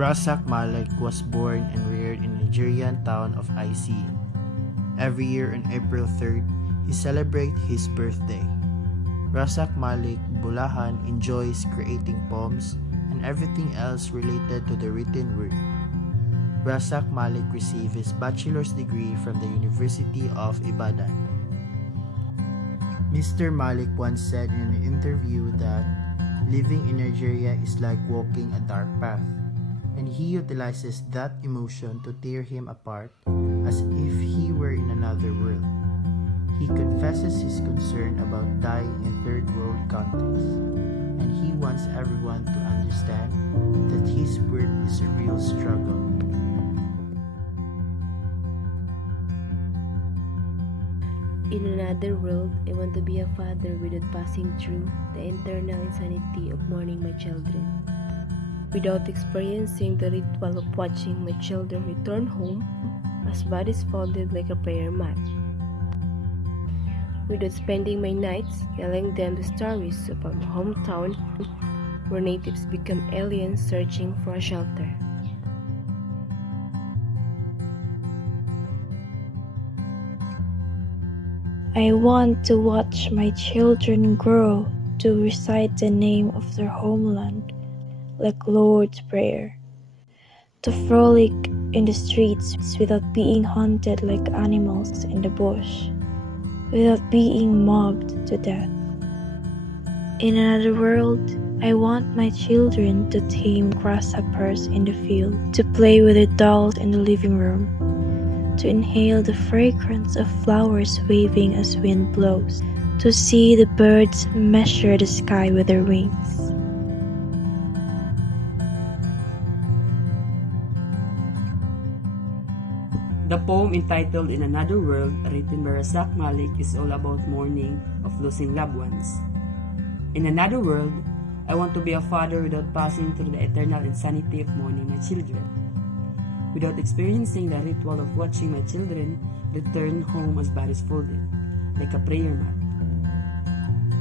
Rasaq Malik was born and reared in the Nigerian town of Isin. Every year on April 3rd, he celebrates his birthday. Rasaq Malik Bulahan enjoys creating poems and everything else related to the written word. Rasaq Malik received his bachelor's degree from the University of Ibadan. Mr. Malik once said in an interview that living in Nigeria is like walking a dark path, and he utilizes that emotion to tear him apart as if he were in another world. He confesses his concern about dying in third world countries, and he wants everyone to understand that his birth is a real struggle. In another world, I want to be a father without passing through the internal insanity of mourning my children, without experiencing the ritual of watching my children return home as bodies folded like a prayer mat, without spending my nights telling them the stories of my hometown where natives become aliens searching for a shelter. I want to watch my children grow to recite the name of their homeland like Lord's Prayer, to frolic in the streets without being hunted like animals in the bush, without being mobbed to death. In another world, I want my children to tame grasshoppers in the field, to play with their dolls in the living room, to inhale the fragrance of flowers waving as wind blows, to see the birds measure the sky with their wings. The poem entitled In Another World, written by Rasaq Malik, is all about mourning of losing loved ones. In another world, I want to be a father without passing through the eternal insanity of mourning my children, without experiencing the ritual of watching my children return home as bodies folded, like a prayer mat,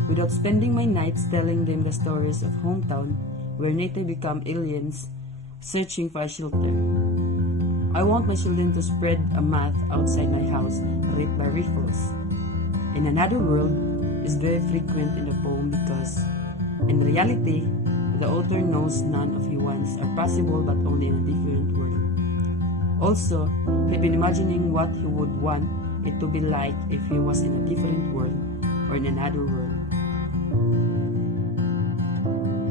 without spending my nights telling them the stories of hometown where native become aliens searching for a shelter. I want my children to spread a mat outside my house ripped by rifles. In another world is very frequent in the poem because, in reality, the author knows none of his wants are possible but only in a different world. Also, he'd been imagining what he would want it to be like if he was in a different world or in another world.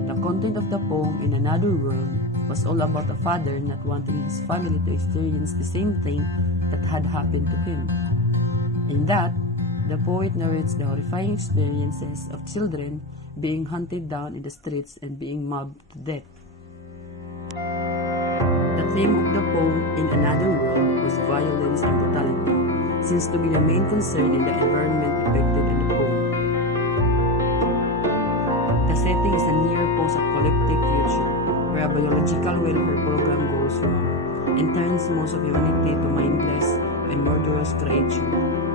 The content of the poem In Another World was all about a father not wanting his family to experience the same thing that had happened to him. In that, the poet narrates the horrifying experiences of children being hunted down in the streets and being mobbed to death. The theme of the poem In Another World was violence and brutality, seems to be the main concern in the environment depicted in the poem. The setting is a near post-apocalyptic future, where a biological welfare program goes wrong and turns most of humanity to mindless and murderous creatures.